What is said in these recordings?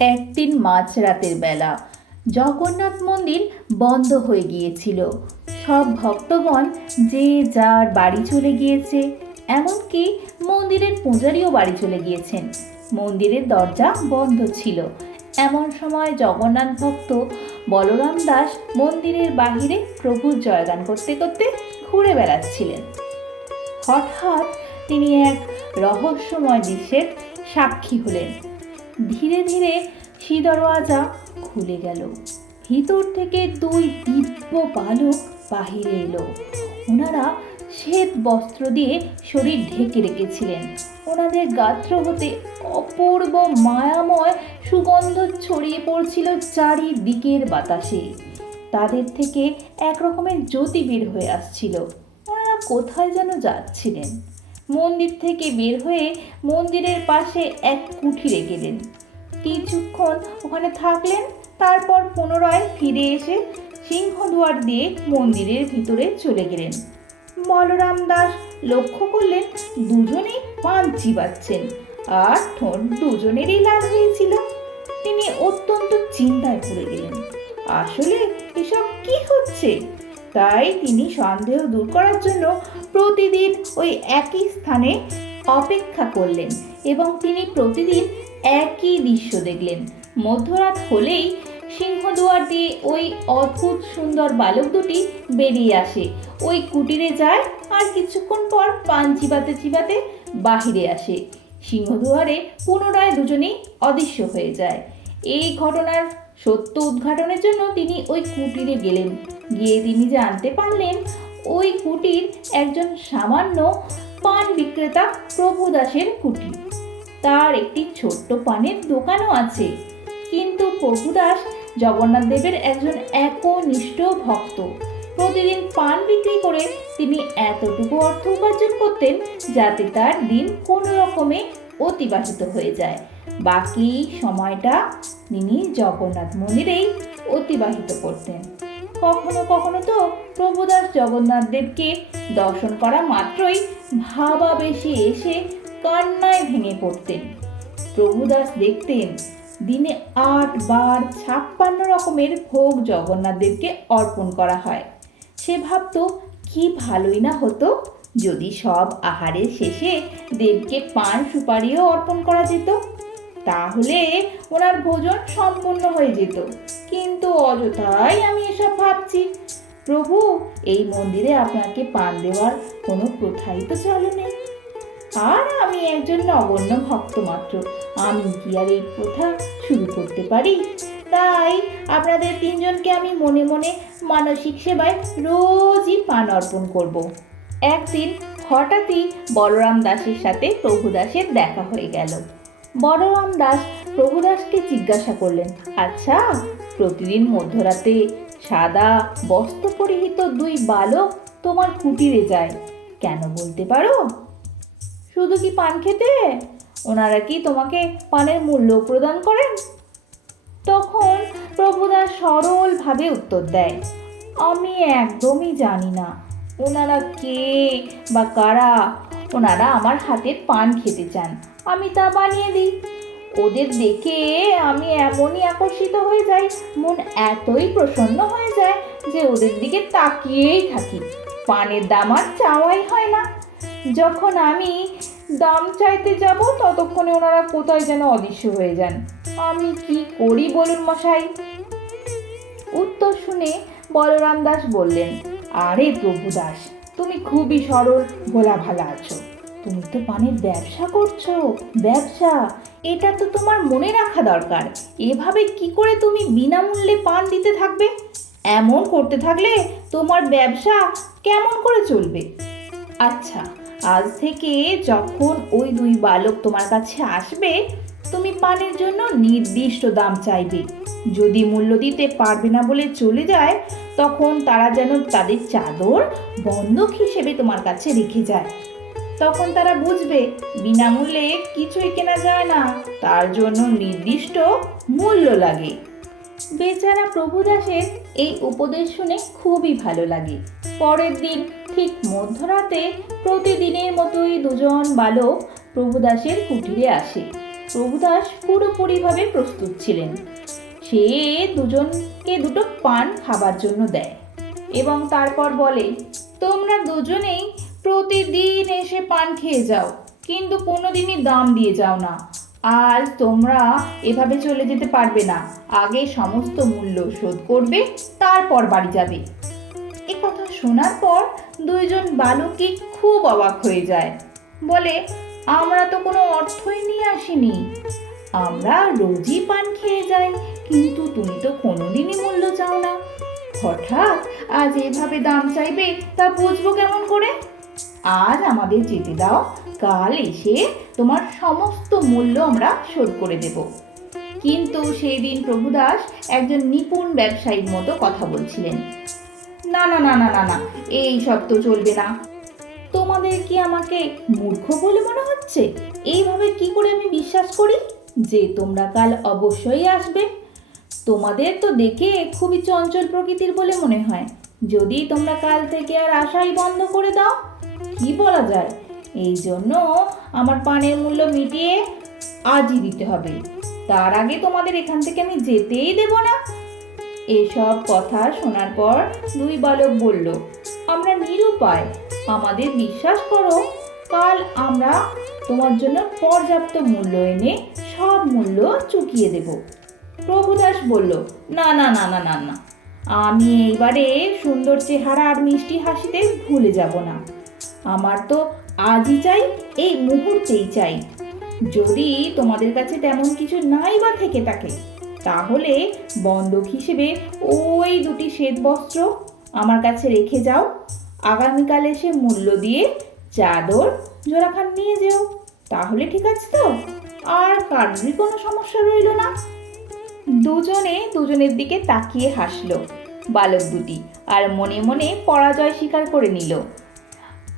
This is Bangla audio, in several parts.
একদিন মাঝরাতের বেলা জগন্নাথ মন্দির বন্ধ হয়ে গিয়েছিল। সব ভক্তগণ যে যার বাড়ি চলে গিয়েছে, এমনকি মন্দিরের পূজারীও বাড়ি চলে গিয়েছেন। মন্দিরের দরজা বন্ধ ছিল। এমন সময় জগন্নাথ ভক্ত বলরাম দাস মন্দিরের বাহিরে প্রভুর জয়গান করতে করতে ঘুরে বেড়াচ্ছিলেন। হঠাৎ তিনি এক রহস্যময় দৃশ্যের সাক্ষী হলেন। ধীরে ধীরে সি দরওয়াজা খুলে গেল। ভিতর থেকে দুই দিব্য বালক বাহিরে এলো। ওনারা শ্বেত বস্ত্র দিয়ে শরীর ঢেকে রেখেছিলেন। ওনাদের গাত্র হতে অপূর্ব মায়াময় সুগন্ধ ছড়িয়ে পড়ছিল চারিদিকের বাতাসে। তাদের থেকে এক রকমের জ্যোতি বের হয়ে আসছিল। ওনারা কোথায় যেন যাচ্ছিলেন। মন্দির থেকে বের হয়ে মন্দিরের পাশে এক কুঠিরে গেলেন। কিছুক্ষণ ওখানে থাকলেন, তারপর পুনরায় ফিরে এসে সিংহদুয়ার দিয়ে মন্দিরের ভিতরে চলে গেলেন। বলরাম দাস লক্ষ্য করলেন দুজনেই পান চিবাচ্ছেন আর ঠোঁট দুজনেরই লাল হয়েছিল। তিনি অত্যন্ত চিন্তায় পড়ে গেলেন। আসলে এসব কি হচ্ছে? তাই তিনি সন্দেহ দূর করার জন্য প্রতিদিন ওই একই স্থানে অপেক্ষা করলেন এবং তিনি প্রতিদিন একই দৃশ্য দেখলেন। মধ্যরাত হলেই সিংহদুয়ার দিয়ে ওই অদ্ভুত সুন্দর বালক দুটি বেরিয়ে আসে। ওই কুটিরে যায় আর কিছুক্ষণ পর পান চিবাতে চিবাতে বাহিরে আসে। সিংহদুয়ারে পুনরায় দুজনেই অদৃশ্য হয়ে যায়। এই ঘটনার সত্য উদ্ঘাটনের জন্য তিনি ওই কুটিরে গেলেন। গিয়ে তিনি জানতে পারলেন, ওই কুটির একজন সামান্য পান বিক্রেতা প্রভু দাসের কুটির। তার একটি ছোট্ট পানের দোকানও আছে। কিন্তু প্রভুদাস জগন্নাথ দেবের একজন একনিষ্ঠ ভক্ত। প্রতিদিন পান বিক্রি করে তিনি এতটুকু অর্থ উপার্জন করতেন যাতে তার দিন কোনো রকমে অতিবাহিত হয়ে যায়। বাকি সময়টা তিনি জগন্নাথ মন্দিরেই অতিবাহিত করতেন। কখনো কখনো তো প্রভুদাস জগন্নাথ দেবকে দর্শন করা মাত্রই ভাবাবেশে এসে কান্নায় ভেঙে পড়তেন। প্রভুদাস দেখতেন দিনে আট বার ছাপ্পান্ন রকমের ভোগ জগন্নাথ দেবকে অর্পণ করা হয়। সে ভাবতো, কি ভালোই না হতো যদি সব আহারের শেষে দেবকে পান সুপারিও অর্পণ করা যেত? তাহলে ওনার ভোজন সম্পূর্ণ হয়ে যেত। কিন্তু অযথাই আমি এসব ভাবছি। প্রভু, এই মন্দিরে আপনাকে পান দেওয়ার কোনো প্রথাই তো চালু নেই। আর আমি একজন নগণ্য ভক্ত মাত্র। আমি কি আর এই প্রথা শুরু করতে পারি? তাই আপনাদের তিনজনকে আমি মনে মনে মানসিক সেবায় রোজই পান অর্পণ করব। একদিন হঠাৎই বলরাম দাসের সাথে প্রভুদাসের দেখা হয়ে গেল। বলরাম দাস প্রভুদাসকে জিজ্ঞাসা করলেন আচ্ছা প্রতিদিন মধ্যরাতে সাদা বস্ত্র পরিহিত দুই বালক তোমার কুটিরে যায়, কেন বলতে পারো? শুধু কি পান খেতে? ওনারা কি তোমাকে পানের মূল্য প্রদান করেন? তখন প্রভুদাস সরলভাবে উত্তর দেয়, আমি একদমই জানি না, ওনারা কে বা কারা? ওনারা আমার হাতের পান খেতে চান আমি তা বানিয়ে দিই। ওদের দেখে আমি এমনই আকর্ষিত হয়ে যাই, মন এতই প্রসন্ন হয়ে যায় যে ওদের দিকে তাকিয়েই থাকি। পানের দাম আর চাওয়াই হয় না। যখন আমি দাম চাইতে যাব, ততক্ষণে ওনারা কোথায় যেন অদৃশ্য হয়ে যান। আমি কি করি বলুন মশাই? উত্তর শুনে বলরাম দাস বললেন, আরে প্রভু দাস, তুমি খুবই সরল ভোলা ভালা আছো। তুমি তো পানের ব্যবসা করছ। ব্যবসা, এটা তো তোমার মনে রাখা দরকার। এভাবে কি করে তুমি বিনামূল্যে পান দিতে থাকবে? এমন করতে থাকলে তোমার ব্যবসা কেমন করে চলবে? আচ্ছা আজ থেকে যখন ওই দুই বালক তোমার কাছে আসবে, তুমি পানের জন্য নির্দিষ্ট দাম চাইবে। যদি মূল্য দিতে পারবে না বলে চলে যায়, তখন তারা যেন তাদের চাদর বন্ধক হিসেবে তোমার কাছে রেখে যায়। তখন তারা বুঝবে, বিনামূল্যে কিছুই কেনা যায় না। তার জন্য নির্দিষ্ট মূল্য লাগে। বেচারা প্রভুদাসের এই উপদেশ শুনে খুবই ভালো লাগে। পরের দিন ঠিক মধ্যরাতে প্রতিদিনের মতোই দুজন বালক প্রভুদাসের কুটিরে আসে। প্রভুদাস পুরোপুরিভাবে প্রস্তুত ছিলেন। সে দুজনকে দুটো পান খাবার জন্য দেয় এবং তারপর বলে, তোমরা দুজনেই প্রতিদিন এসে পান খেয়ে যাও, কিন্তু কোনোদিনই দাম দিয়ে যাও না। আর তোমরা এভাবে চলে যেতে পারবে না। আগে সমস্ত মূল্য শোধ করবে, তারপর বাড়ি যাবে। এ কথা শোনার পর দুইজন বালকই খুব অবাক হয়ে যায়। বলে, আমরা তো কোনো অর্থই নিয়ে আসিনি। আমরা রোজই পান খেয়ে যাই, কিন্তু তুমি তো কোনোদিনই মূল্য চাও না। হঠাৎ আজ এভাবে দাম চাইবে, তা বুঝব কেমন করে? আজ আমাদের যেতে দাও, কাল এসে তোমার সমস্ত মূল্য আমরা শোধ করে দেব। কিন্তু সেই দিন প্রভুদাস একজন নিপুণ ব্যবসায়ীর মতো কথা বলছিলেন। না না না না না না, এই সব তো চলবে না। তোমাদের কি আমাকে মূর্খ বলে মনে হচ্ছে? এইভাবে কি করে আমি বিশ্বাস করি? যে তোমরা কাল অবশ্যই আসবে। তোমাদের তো দেখে খুবই চঞ্চল প্রকৃতির বলে মনে হয়। যদি তোমরা কাল থেকে আর আশাই বন্ধ করে দাও কি বলা যায়? এই জন্য আমার পানের মূল্য মিটিয়ে আজই দিতে হবে। তার আগে তোমাদের এখান থেকে আমি যেতেই দেব না। এসব কথা শোনার পর দুই বালক বলল, আমরা নিরুপায়। আমাদের বিশ্বাস করো, কাল আমরা তোমার জন্য পর্যাপ্ত মূল্য এনে সব মূল্য চুকিয়ে দেব। প্রভুদাস বলল, না না না না না না। আমি এইবারে সুন্দর চেহারা আর মিষ্টি হাসিতে ভুলে যাব না। আমার তো আজই চাই, এই মুহূর্তেই চাই। যদি তোমাদের কাছে তেমন কিছু নাই বা থেকে থাকে, তাহলে বন্ধক হিসেবে ওই দুটি শ্বেত বস্ত্র আমার কাছে রেখে যাও। আগামীকাল এসে মূল্য দিয়ে চাদর, জোড়াখান নিয়ে যেও। তাহলে ঠিক আছে তো? আর কারোরই কোনো সমস্যা রইল না। দুজনে দুজনের দিকে তাকিয়ে হাসলো, বালক দুটি, আর মনে মনে পরাজয় স্বীকার করে নিল।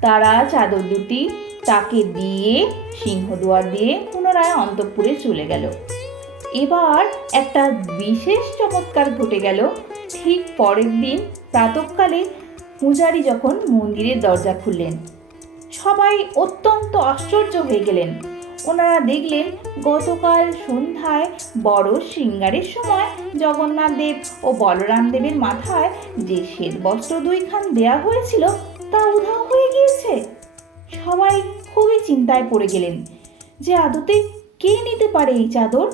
তারা চাদর দুটি তাকে দিয়ে সিংহদুয়ার দিয়ে পুনরায় অন্তঃপুরে চলে গেল। এবার একটা বিশেষ চমৎকার ঘটে গেল। ঠিক পরের দিন প্রাতকালে পূজারী যখন মন্দিরের দরজা খুললেন, সবাই অত্যন্ত আশ্চর্য হয়ে গেলেন। ওনারা দেখলেন গতকাল সন্ধ্যায় বড় শৃঙ্গারের সময় জগন্নাথ দেব ও বলরাম দেবের মাথায় যে শ্বেত বস্ত্র দুইখান দেয়া হয়েছিল তা উধাও হয়ে গিয়েছে। সবাই খুবই চিন্তায় পড়ে গেলেন যে আদতে কে নিতে পারে এই চাদর?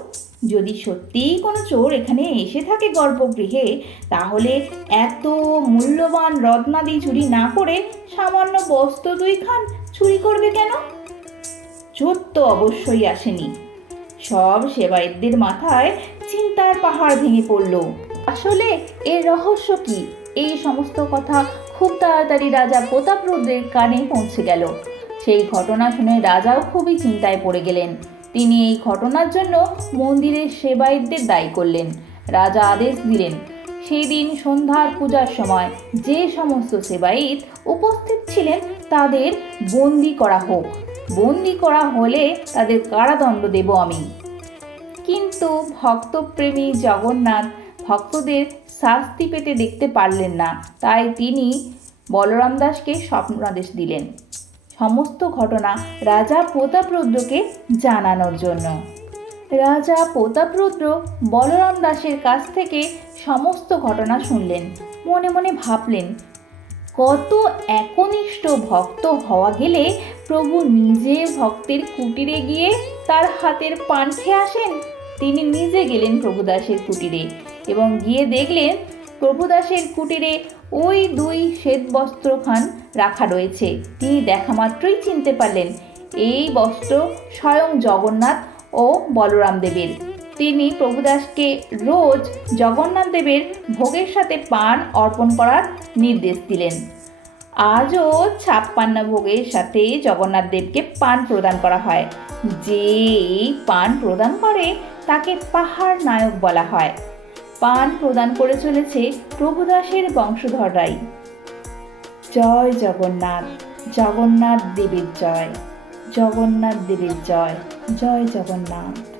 যদি সত্যিই কোনো চোর এখানে এসে থাকে গর্ভগৃহে, তাহলে এত মূল্যবান রত্নাদি চুরি না করে সামান্য বস্ত্র দুইখান চুরি করবে কেন? চোর তো অবশ্যই আসেনি। সব সেবায়তদের মাথায় চিন্তার পাহাড় ভেঙে পড়ল। আসলে এর রহস্য কি? এই সমস্ত কথা খুব তাড়াতাড়ি রাজা প্রতাপরুদ্রের কানে পৌঁছে গেল। সেই ঘটনা শুনে রাজাও খুবই চিন্তায় পড়ে গেলেন। তিনি এই ঘটনার জন্য মন্দিরের সেবায়তদের দায়ী করলেন। রাজা আদেশ দিলেন সেই দিন সন্ধ্যার পূজার সময় যে সমস্ত সেবায়িত উপস্থিত ছিলেন তাদের বন্দি করা হোক। বন্দি করা হলে তাদের কারাদণ্ড দেব আমি। কিন্তু ভক্তপ্রেমী জগন্নাথ ভক্তদের শাস্তি পেতে দেখতে পারলেন না। তাই তিনি বলরাম দাসকে স্বপ্নাদেশ দিলেন। সমস্ত ঘটনা রাজা প্রতাপরুদ্রকে জানানোর জন্য। রাজা প্রতাপরুদ্র বলরাম দাসের কাছ থেকে সমস্ত ঘটনা শুনলেন। মনে মনে ভাবলেন, কত একনিষ্ঠ ভক্ত হওয়া গেলে প্রভু নিজে ভক্তের কুটিরে গিয়ে তার হাতের পান খেয়ে আসেন? তিনি নিজে গেলেন প্রভুদাসের কুটিরে। এবং গিয়ে দেখলেন প্রভুদাসের কুটিরে ওই দুই শ্বেত বস্ত্রখান রাখা রয়েছে। তিনি দেখা মাত্রই চিনতে পারলেন, এই বস্ত্র স্বয়ং জগন্নাথ ও বলরাম দেবের। তিনি প্রভুদাসকে রোজ জগন্নাথ দেবের ভোগের সাথে পান অর্পণ করার নির্দেশ দিলেন। আজও ছাপ্পান্ন ভোগের সাথে জগন্নাথ দেবকে পান প্রদান করা হয়। যে এই পান প্রদান করে, তাকে পাহাড় নায়ক বলা হয়। পান প্রদান করে চলেছে প্রভুদাসের বংশধররাই জয় জগন্নাথ জগন্নাথ দেবের জয়, জগন্নাথ দেবের জয় জয় জগন্নাথ।